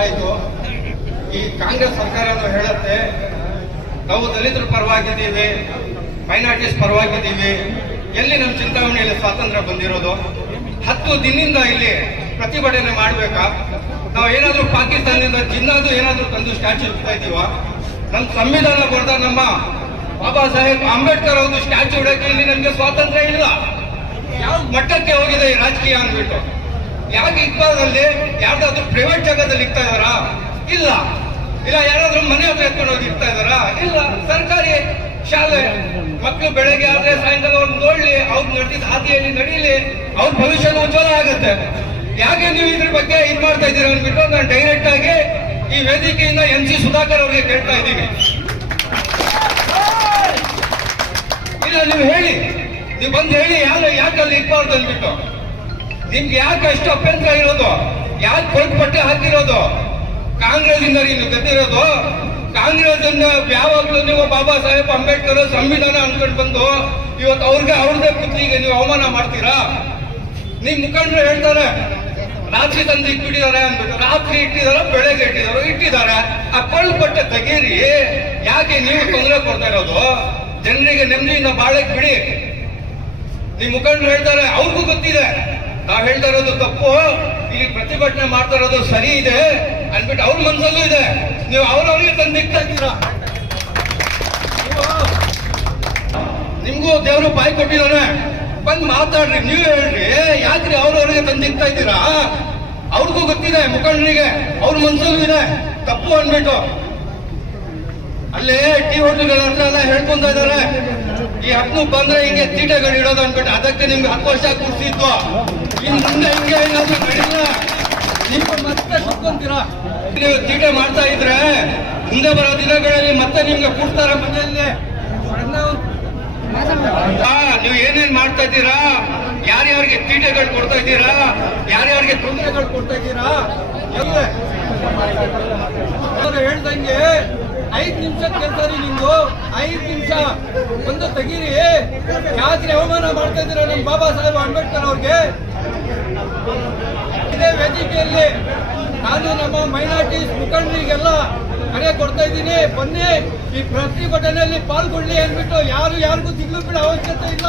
ಆಯಿತು. ಈ ಕಾಂಗ್ರೆಸ್ ಸರ್ಕಾರ ಹೇಳುತ್ತೆ, ನಾವು ದಲಿತರ ಪರವಾಗಿದ್ದೀವಿ ಮೈನಾರಿಟೀಸ್ ಪರವಾಗಿದ್ದೀವಿ, ಎಲ್ಲಿ ನಮ್ಮ ಚಿಂತಾಮಣಿಯಲ್ಲಿ ಸ್ವಾತಂತ್ರ್ಯ ಬಂದಿರೋದು? ಹತ್ತು ದಿನದಿಂದ ಇಲ್ಲಿ ಪ್ರತಿಭಟನೆ ಮಾಡಬೇಕಾ? ನಾವು ಏನಾದರೂ ಪಾಕಿಸ್ತಾನದಿಂದ ಜಿನ್ನಾದು ಏನಾದರೂ ತಂದು ಸ್ಟ್ಯಾಚ್ಯೂ ಇಡ್ತಾ ಇದೀವ? ನಮ್ಮ ಸಂವಿಧಾನ ಬರೆದ ನಮ್ಮ ಬಾಬಾ ಸಾಹೇಬ್ ಅಂಬೇಡ್ಕರ್ ಒಂದು ಸ್ಟ್ಯಾಚ್ಯೂ ಇಡಕ್ಕೆ ಇಲ್ಲಿ ನಮಗೆ ಸ್ವಾತಂತ್ರ್ಯ ಇಲ್ಲ. ಯಾವ ಮಟ್ಟಕ್ಕೆ ಹೋಗಿದೆ ಈ ರಾಜಕೀಯ ಅಂದ್ಬಿಟ್ಟು? ಯಾಕೆ ಇಕ್ಬಾದಲ್ಲಿ ಯಾರ್ದಾದ್ರೂ ಪ್ರೈವೇಟ್ ಜಾಗದಲ್ಲಿ ಇಕ್ತಾ ಇದಾರಾ ಇಲ್ಲ. ಇಲ್ಲ, ಯಾರಾದ್ರೂ ಮನೆ ಹತ್ರ ಎತ್ಕೊಂಡು ಹೋಗಿ ಇರ್ತಾ ಇದಾರಾ ಇಲ್ಲ. ಸರ್ಕಾರಿ ಶಾಲೆ ಮಕ್ಕಳು ಬೆಳಗ್ಗೆ ಆದ್ರೆ ಸಾಯಂಕಾಲ ಅವ್ರು ನೋಡ್ಲಿ, ಅವ್ರು ನಡೆದಿದ್ದ ಹಾದಿಯಲ್ಲಿ ನಡೀಲಿ, ಅವ್ರ ಭವಿಷ್ಯ ಉಜ್ವಲ ಆಗುತ್ತೆ. ಯಾಕೆ ನೀವು ಇದ್ರ ಬಗ್ಗೆ ಇದ್ ಮಾಡ್ತಾ ಇದ್ದೀರಾ ಅಂದ್ಬಿಟ್ಟು ನಾನು ಡೈರೆಕ್ಟ್ ಆಗಿ ಈ ವೇದಿಕೆಯಿಂದ ಎಂ ಸಿ ಸುಧಾಕರ್ ಅವರಿಗೆ ಕೇಳ್ತಾ ಇದ್ದೀವಿ. ಇಲ್ಲ, ನೀವು ಹೇಳಿ. ನೀವು ಬಂದು ಹೇಳಿ, ಯಾರು ಯಾಕೆ ಅಲ್ಲಿ ಇಟ್ಬಾರ್ದು ಅಂದ್ಬಿಟ್ಟು. ನಿಮ್ಗೆ ಯಾಕೆ ಅಷ್ಟು ಅಭ್ಯಂತರ ಇರೋದು? ಯಾಕೆ ಕೊಟ್ಟು ಪಟ್ಟೆ ಹಾಕಿರೋದು? ಕಾಂಗ್ರೆಸ್ ಇಂದ ನೀವು ಗೆದ್ದಿರೋದು ಕಾಂಗ್ರೆಸ್ ಯಾವಾಗ್ಲೂ ನೀವು ಬಾಬಾ ಸಾಹೇಬ್ ಅಂಬೇಡ್ಕರ್ ಸಂವಿಧಾನ ಅನ್ಕೊಂಡು ಬಂದು ಇವತ್ತು ಅವ್ರಿಗೆ ಅವ್ರದೇ ಪುತ್ರಿಗೆ ನೀವು ಅವಮಾನ ಮಾಡ್ತೀರಾ? ನಿಮ್ ಮುಖಂಡ್ರು ಹೇಳ್ತಾರೆ, ರಾತ್ರಿ ತಂದು ಇಟ್ಬಿಟ್ಟಿದ್ದಾರೆ ಅಂದ್ಬಿಟ್ಟು, ರಾತ್ರಿ ಇಟ್ಟಿದಾರ, ಬೆಳಗ್ಗೆ ಇಟ್ಟಿದಾರೋ, ಇಟ್ಟಿದ್ದಾರೆ. ಆ ಕೊಳ್ಳು ಬಟ್ಟೆ ತೆಗೀರಿ. ಯಾಕೆ ನೀವು ತೊಂದರೆ ಕೊಡ್ತಾ ಇರೋದು? ಜನರಿಗೆ ನೆಮ್ಮದಿಯಿಂದ ಬಾಳಕ್ ಬಿಡಿ ನಿಮ್ ಮುಖಂಡರು ಹೇಳ್ತಾರೆ, ಅವ್ರಿಗೂ ಗೊತ್ತಿದೆ. ನಾವ್ ಹೇಳ್ತಾ ಇರೋದು ತಪ್ಪು. ಇಲ್ಲಿ ಪ್ರತಿಭಟನೆ ಮಾಡ್ತಾ ಇರೋದು ಸರಿ ಇದೆ ಅನ್ಬಿಟ್ಟು ಅವ್ರ ಮನ್ಸಲ್ಲೂ ಇದೆ. ನೀವು ಅವ್ರವ್ರಿಗೆ ತಂದು ಇಡ್ತಾ ಇದ್ದೀರಾ? ನಿಮ್ಗೂ ದೇವರು ಬಾಯಿ ಕೊಟ್ಟಿದ್ದಾನೆ. ಬಂದು ಮಾತಾಡ್ರಿ, ನೀವು ಹೇಳ್ರಿ. ಯಾಕ್ರಿ ಅವ್ರವ್ರಿಗೆ ತಂದಿಕ್ತಾ ಇದ್ದೀರಾ? ಅವ್ರಿಗೂ ಗೊತ್ತಿದೆ, ಮುಖಂಡರಿಗೆ. ಅವ್ರ ಮನ್ಸಲ್ಲೂ ಇದೆ. ತಪ್ಪು ಅನ್ಬಿಟ್ಟು ಅಲ್ಲೇ ಟಿ ಹೋಟೆಲ್ಗಳ ಹೇಳ್ಕೊಂತ ಇದ್ದಾರೆ. ಈ ಹಕ್ಕು ಬಂದ್ರೆ ಹಿಂಗೆ ತೀಟೆಗಳು ಇಡೋದು ಅನ್ಬಿಟ್ಟು ಅದಕ್ಕೆ ನಿಮ್ಗೆ ಹತ್ತು ವರ್ಷ ಹಿಂಗೆ ಏನಾದ್ರು ನೀವು ಮತ್ತೆ ಸುತ್ಕೊಂತೀರಾ? ನೀವು ತೀಟೆ ಮಾಡ್ತಾ ಇದ್ರೆ ಮುಂದೆ ಬರೋ ದಿನಗಳಲ್ಲಿ ಮತ್ತೆ ನಿಮ್ಗೆ ಕೂರ್ತಾರ ಮನೆಯಲ್ಲಿ. ನೀವು ಏನೇನ್ ಮಾಡ್ತಾ ಇದ್ದೀರಾ? ಯಾರ್ಯಾರಿಗೆ ತೀಟೆಗಳು ಕೊಡ್ತಾ ಇದ್ದೀರಾ? ಯಾರ್ಯಾರಿಗೆ ತೊಂದರೆಗಳು ಕೊಡ್ತಾ ಇದ್ದೀರಾ? ಹೇಳ್ದಂಗೆ ಐದ್ ನಿಮಿಷ ಕೆಲಸ ರೀ ನಿಮ್ದು ಐದ್ ನಿಮಿಷ. ಒಂದು ತೆಗೀರಿ. ಯಾತ್ರೆ ಅವಮಾನ ಮಾಡ್ತಾ ಇದ್ದೀರಾ ನಮ್ಮ ಬಾಬಾ ಸಾಹೇಬ್ ಅಂಬೇಡ್ಕರ್ ಅವ್ರಿಗೆ? ಇದೇ ವೇದಿಕೆಯಲ್ಲಿ ನಾನು ನಮ್ಮ ಮೈನಾರಿಟೀಸ್ ಮುಖಂಡರಿಗೆಲ್ಲ ಕರೆ ಕೊಡ್ತಾ ಇದ್ದೀನಿ. ಬನ್ನಿ, ಈ ಪ್ರತಿಭಟನೆಯಲ್ಲಿ ಪಾಲ್ಗೊಳ್ಳಿ ಅಂದ್ಬಿಟ್ಟು ಯಾರು ಯಾರಿಗೂ ದಿಗ್ಲು ಬಿಡೋ ಅವಶ್ಯಕತೆ ಇಲ್ಲ.